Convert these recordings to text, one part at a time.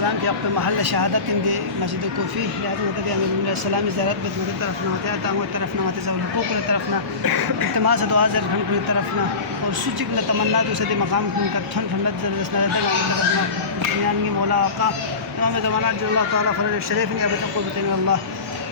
السلام في وقت محل شهادة دي مسجد الكوفي لازم تدعي من السلام زيارات بيت من طرفنا وتأتى من طرفنا وتزول الحقوق لطرفنا التماس دعاء زرحن من طرفنا والسجق لتمنى دوسدي مقامكم كتحن فنزل الاسناد من طرفنا يعني مولا آقا تمام زمان جل الله تعالى فرج الشريف يا بيت قوة من الله.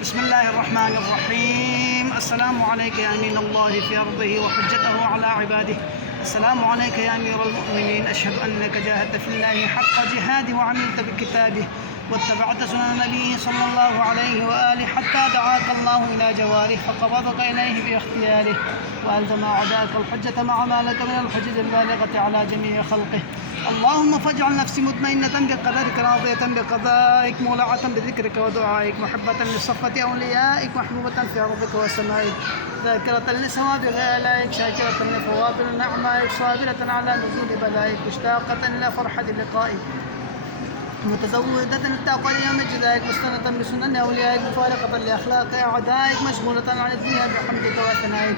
بسم الله الرحمن الرحيم. السلام عليك يا أمين الله في أرضه وحجته على عباده. السلام عليك يا أمير المؤمنين. أشهد أنك جاهدت في الله حق جهاده وعملت بكتابه واتبعت سنن نبيه صلى الله عليه وآله حتى دعاك الله إلى جواره فقبضك إليه باختياره وألزم أعداءك الحجة مع ما لك من الحجج البالغة على جميع خلقه. اللهم فاجعل نفسي مطمئنة بقدرك راضية بقضائك مولعة بذكرك ودعائك محبة لصفة أوليائك محبوبة في أرضك وسمائك ذاكرة لثواب آلائك شاكرة لفوابل نعمائك صابرة على نزول بلائك مشتاقة إلى فرحة لقائك متزودة للتقوى يوم جزائك مستنة بسنن أوليائك مفارقة لأخلاق أعدائك مشغولة عن الدنيا بحمدك وثنائك.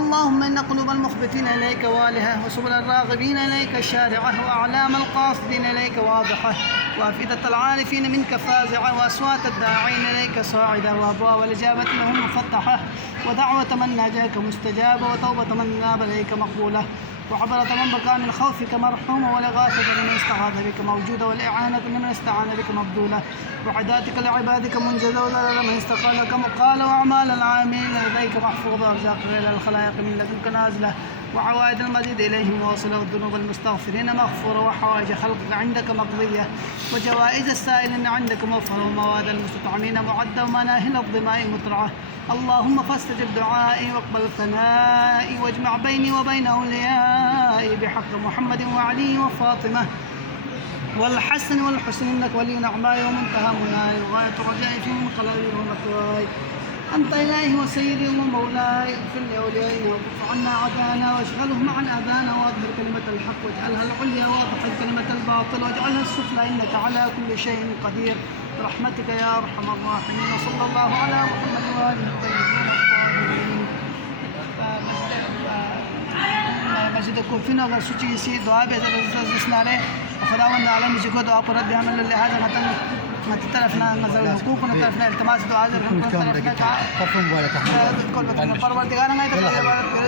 اللهم إن قلوب المخبتين إليك والهة وسبل الراغبين إليك شارعة وأعلام القاصدين إليك واضحة وأفئدة العارفين منك فازعة وأصوات الداعين إليك صاعدة وأبواب الإجابة لهم مفتحة ودعوة من ناجاك مستجابة وتوبة من ناب إليك مقبولة وعبرة من بقى من خوفك مرحومة والإغاثة لمن استغاث بك موجودة والإعانة لمن استعان بك مبذولة وعداتك لعبادك منجزة ولمن استقالك مقالة وأعمال العاملين إليك محفوظة وأرزاق غير الخلائق من لدنك نازلة وعوائد المزيد إليهم واصلة والذنوب المستغفرين مغفورة وحوائج خلقك عندك مقضية وجوائز السائلين عندك مغفرة ومواد المستطعمين معدة ومناهل الظماء مطرعة. اللهم فاستجب دعائي واقبل ثنائي واجمع بيني وبين أوليائي بحق محمد وعلي وفاطمة والحسن والحسن إنك ولي نعمائي ومنتهى مناي وغاية رجائي في منقلبي ومثواي. أنت إلهي وسيدي ومولاي اغفر لأوليائي واكف عنا عدانا واشغلهم عن أذانا وأظهر كلمة الحق واجعلها العليا واضحك كلمة الباطل واجعلها السفلى إنك على كل شيء قدير برحمتك يا أرحم الراحمين. وصلى الله على محمد وآله الطيبين الطاهرين. مسجد الكوفي نظر سوچی سی دعا به زسناره خداوند عالم جی کو دعا پر رد عمل لهذا مت طرفنا نظر حقوق طرفنا التماس دعا ذکر طرفنا کا پروردگار میں